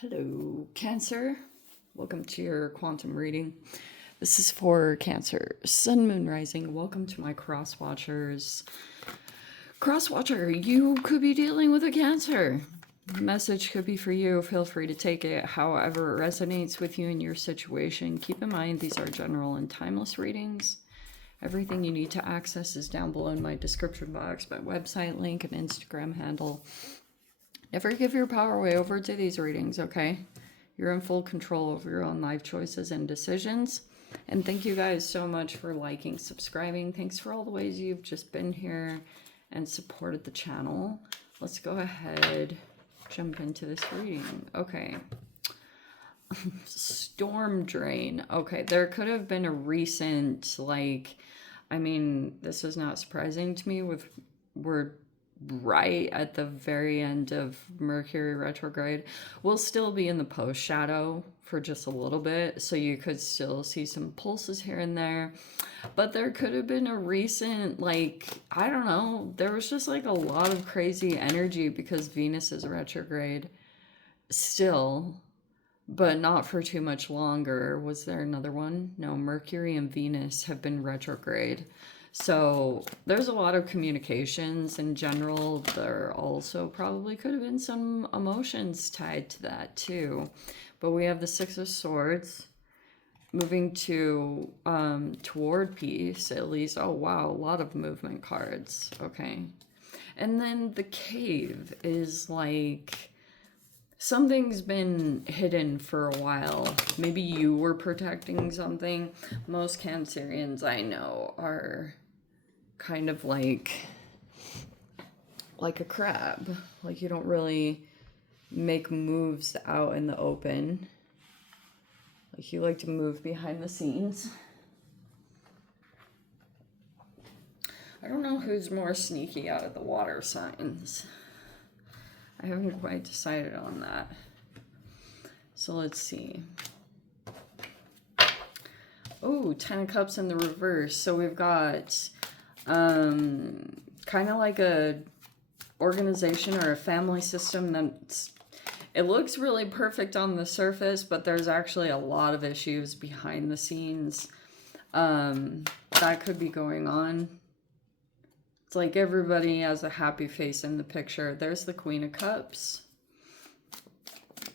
Hello, Cancer. Welcome to your quantum reading. This is for Cancer, Sun, Moon, Rising. Welcome to my cross watchers. Cross watcher, you could be dealing with a Cancer. The message could be for you. Feel free to take it however it resonates with you in your situation. Keep in mind, these are general and timeless readings. Everything you need to access is down below in my description box, my website link and Instagram handle. Never give your power away over to these readings, okay? You're in full control over your own life choices and decisions. And thank you guys so much for liking, subscribing. Thanks for all the ways you've just been here and supported the channel. Let's go ahead, jump into this reading. Okay. Storm drain. Okay, there could have been a recent, this is not surprising to me we're right at the very end of Mercury retrograde. We'll still be in the post shadow for just a little bit, so you could still see some pulses here and there, but there could have been a recent, I don't know, there was just a lot of crazy energy because Venus is retrograde still, but not for too much longer. Was there another one? No, Mercury and Venus have been retrograde. So there's a lot of communications in general. There also probably could have been some emotions tied to that too. But we have the Six of Swords moving to toward peace, at least. Oh wow, a lot of movement cards. Okay. And then the Cave is something's been hidden for a while. Maybe you were protecting something. Most Cancerians I know are kind of like a crab. You don't really make moves out in the open. You like to move behind the scenes. I don't know who's more sneaky out of the water signs. I haven't quite decided on that. So let's see. Oh, 10 of Cups in the reverse. So we've got kind of like a organization or a family system it looks really perfect on the surface, but there's actually a lot of issues behind the scenes that could be going on. It's like everybody has a happy face in the picture. There's the Queen of Cups.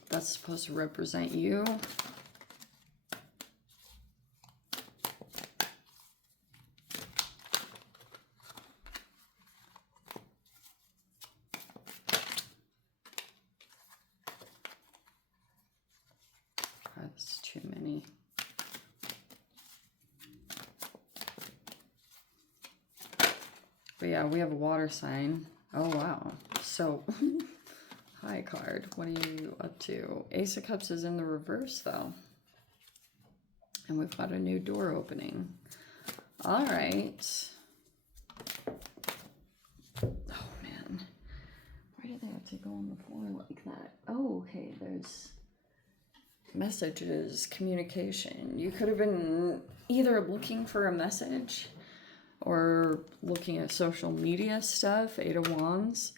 That's supposed to represent you. That's too many. But yeah, we have a water sign. Oh, wow. So, high card. What are you up to? Ace of Cups is in the reverse, though. And we've got a new door opening. All right. Oh, man. Why did they have to go on the floor like that? Oh, okay. There's messages, communication. You could have been either looking for a message or looking at social media stuff. 8 of Wands.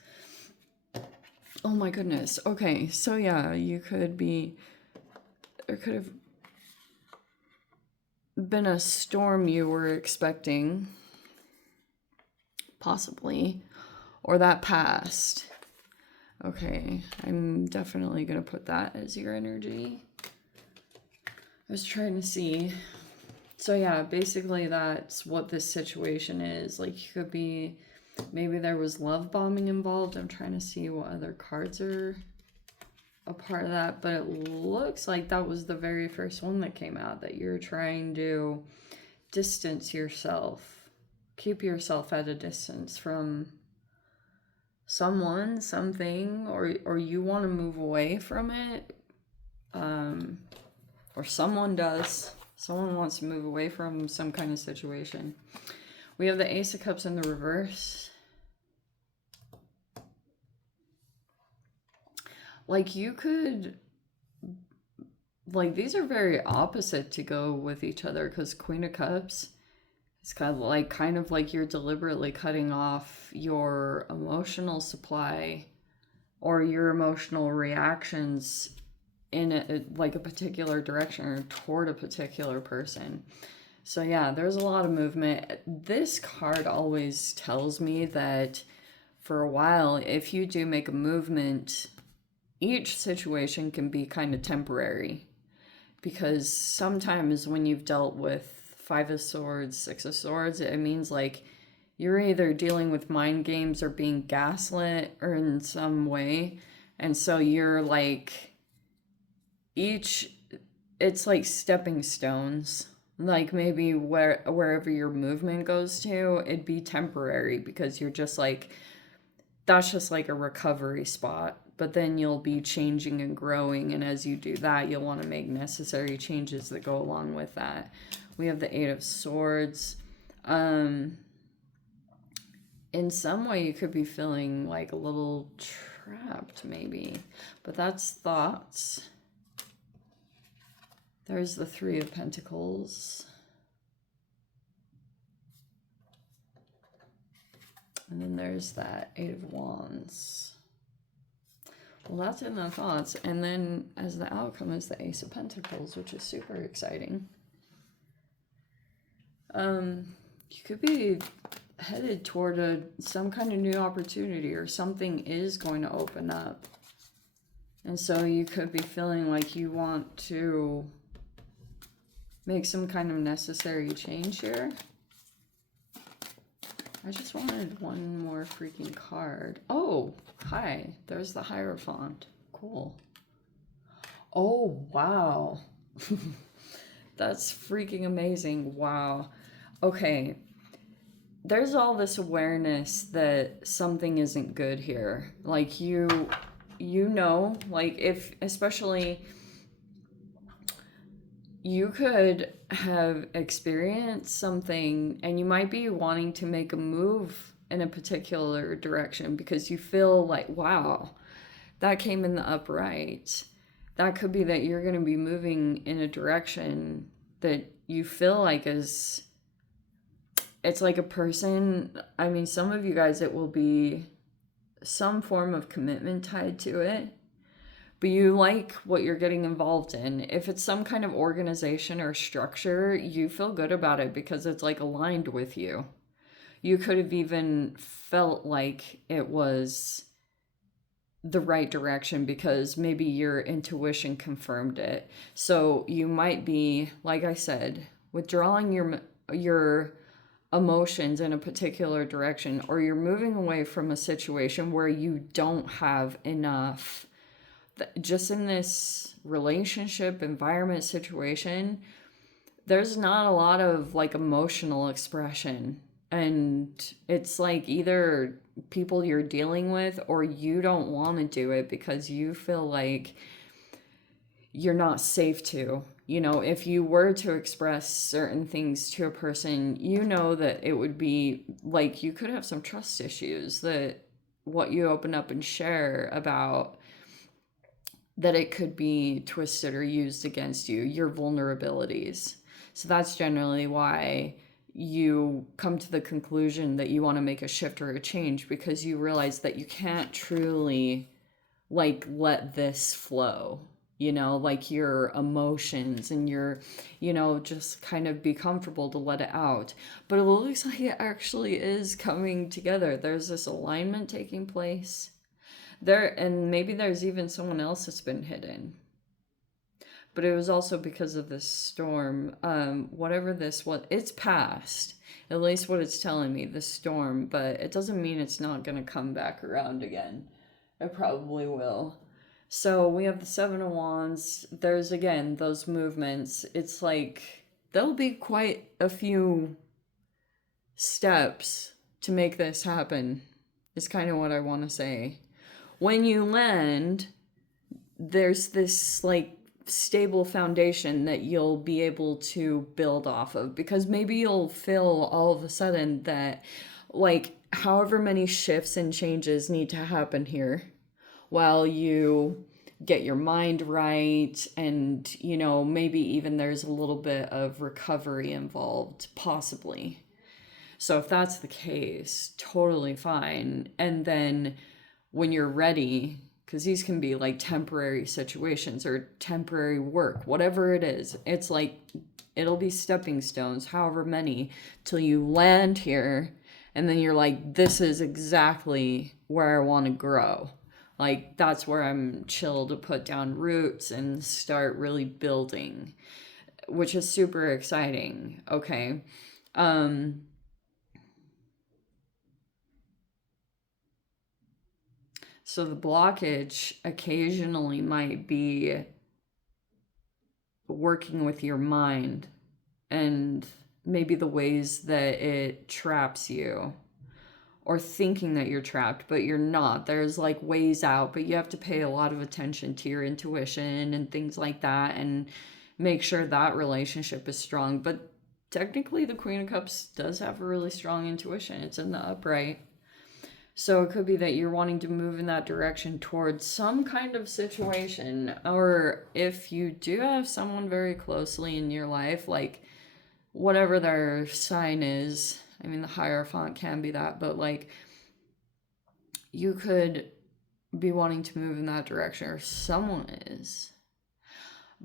Oh my goodness. Okay, so yeah, there could have been a storm you were expecting, possibly, or that passed. Okay, I'm definitely gonna put that as your energy. I was trying to see. So yeah, basically that's what this situation is. You could be, maybe there was love bombing involved. I'm trying to see what other cards are a part of that, but it looks like that was the very first one that came out, that you're trying to distance yourself, keep yourself at a distance from someone, something, or you want to move away from it, or someone does. Someone wants to move away from some kind of situation. We have the Ace of Cups in the reverse. You could, these are very opposite to go with each other, because Queen of Cups is kind of like you're deliberately cutting off your emotional supply or your emotional reactions in like a particular direction or toward a particular person. So yeah, there's a lot of movement. This card always tells me that for a while, if you do make a movement, each situation can be kind of temporary. Because sometimes when you've dealt with Five of Swords, Six of Swords, it means like you're either dealing with mind games or being gaslit or in some way. And so you're like, it's like stepping stones. Like maybe wherever your movement goes to, it'd be temporary because you're just like, that's just like a recovery spot. But then you'll be changing and growing, and as you do that, you'll want to make necessary changes that go along with that. We have the Eight of Swords. In some way, you could be feeling like a little trapped, maybe. But that's thoughts. There's the Three of Pentacles. And then there's that Eight of Wands. Well, that's in the thoughts. And then as the outcome is the Ace of Pentacles, which is super exciting. You could be headed toward some kind of new opportunity, or something is going to open up. And so you could be feeling like you want to make some kind of necessary change here. I just wanted one more freaking card. Oh, hi. There's the Hierophant. Cool. Oh, wow. That's freaking amazing. Wow. Okay. There's all this awareness that something isn't good here. Like you know, like if, especially, you could have experienced something and you might be wanting to make a move in a particular direction because you feel like, wow, that came in the upright. That could be that you're going to be moving in a direction that you feel like is, it's like a person. I mean, some of you guys, it will be some form of commitment tied to it. But you like what you're getting involved in. If it's some kind of organization or structure, you feel good about it because it's like aligned with you. You could have even felt like it was the right direction because maybe your intuition confirmed it. So you might be, like I said, withdrawing your emotions in a particular direction, or you're moving away from a situation where you don't have enough. Just in this relationship, environment, situation, there's not a lot of like emotional expression. And it's like either people you're dealing with or you don't want to do it because you feel like you're not safe to. You know, if you were to express certain things to a person, you know that it would be like you could have some trust issues, that what you open up and share about, that it could be twisted or used against you, your vulnerabilities. So that's generally why you come to the conclusion that you want to make a shift or a change, because you realize that you can't truly like let this flow, you know, like your emotions and your, you know, just kind of be comfortable to let it out. But it looks like it actually is coming together. There's this alignment taking place there, and maybe there's even someone else that's been hidden. But it was also because of this storm. Whatever this was, it's past. At least what it's telling me, the storm. But it doesn't mean it's not going to come back around again. It probably will. So we have the Seven of Wands. There's, again, those movements. It's like there'll be quite a few steps to make this happen, is kind of what I want to say. When you land, there's this like stable foundation that you'll be able to build off of, because maybe you'll feel all of a sudden that like however many shifts and changes need to happen here while you get your mind right, and you know, maybe even there's a little bit of recovery involved, possibly. So if that's the case, totally fine. And then when you're ready because these can be like temporary situations or temporary work, whatever it is. It's like it'll be stepping stones, however many, till you land here, and then you're like, this is exactly where I want to grow. Like, that's where I'm chill to put down roots and start really building, which is super exciting. Okay. So the blockage occasionally might be working with your mind and maybe the ways that it traps you, or thinking that you're trapped, but you're not. There's like ways out, but you have to pay a lot of attention to your intuition and things like that and make sure that relationship is strong. But technically, the Queen of Cups does have a really strong intuition. It's in the upright. So it could be that you're wanting to move in that direction towards some kind of situation. Or if you do have someone very closely in your life, like whatever their sign is, I mean, the Hierophant can be that, but like you could be wanting to move in that direction, or someone is.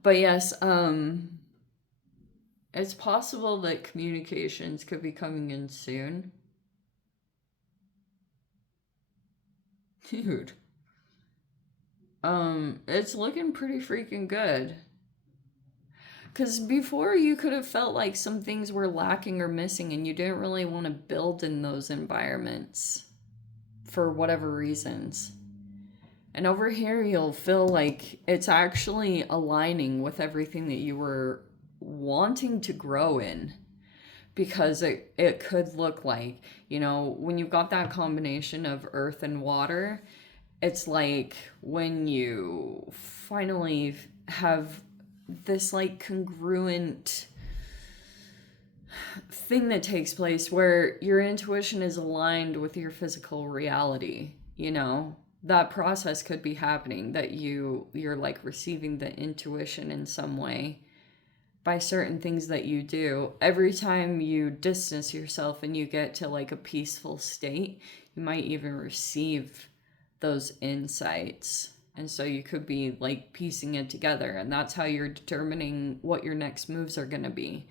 But yes, it's possible that communications could be coming in soon. Dude. It's looking pretty freaking good. Because before you could have felt like some things were lacking or missing and you didn't really want to build in those environments for whatever reasons. And over here, you'll feel like it's actually aligning with everything that you were wanting to grow in. Because it could look like, you know, when you've got that combination of earth and water, it's like when you finally have this like congruent thing that takes place where your intuition is aligned with your physical reality, you know, that process could be happening, that you're like receiving the intuition in some way by certain things that you do. Every time you distance yourself and you get to like a peaceful state, you might even receive those insights. And so you could be like piecing it together, and that's how you're determining what your next moves are going to be.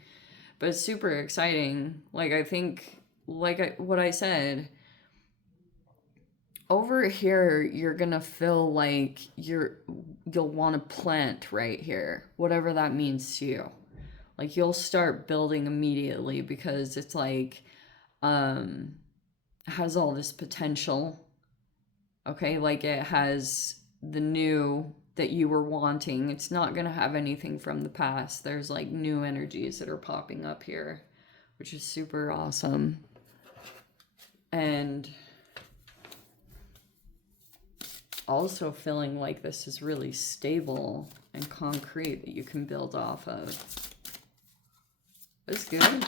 But it's super exciting. Like, I think, what I said, over here, you're going to feel like you'll want to plant right here, whatever that means to you. Like, you'll start building immediately because it's like, has all this potential. Okay, like it has the new that you were wanting. It's not going to have anything from the past. There's like new energies that are popping up here, which is super awesome. And also feeling like this is really stable and concrete that you can build off of. That's good.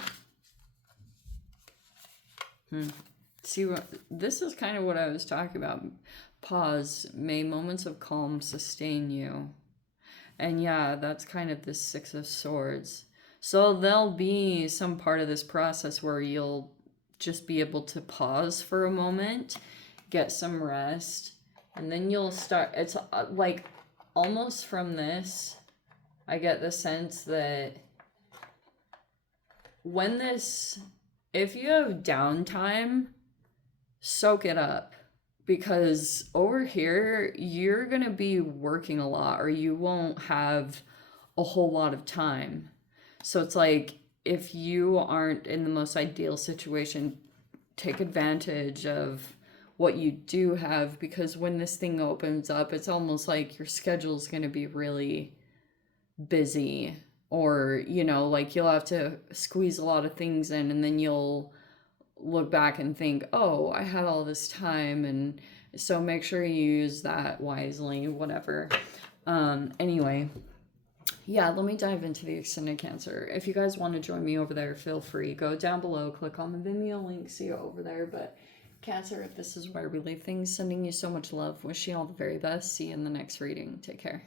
See, this is kind of what I was talking about. Pause. May moments of calm sustain you. And yeah, that's kind of the Six of Swords. So there'll be some part of this process where you'll just be able to pause for a moment, get some rest, and then you'll start. It's like almost from this, I get the sense that if you have downtime, soak it up. Because over here, you're going to be working a lot, or you won't have a whole lot of time. So it's like, if you aren't in the most ideal situation, take advantage of what you do have, because when this thing opens up, it's almost like your schedule's going to be really busy, or, you know, like you'll have to squeeze a lot of things in, and then you'll look back and think, oh, I had all this time. And so make sure you use that wisely, whatever. Anyway, yeah, let me dive into the extended Cancer. If you guys want to join me over there, feel free. Go down below, click on the Vimeo link, see you over there. But Cancer, this is where we leave things. Sending you so much love. Wishing you all the very best. See you in the next reading. Take care.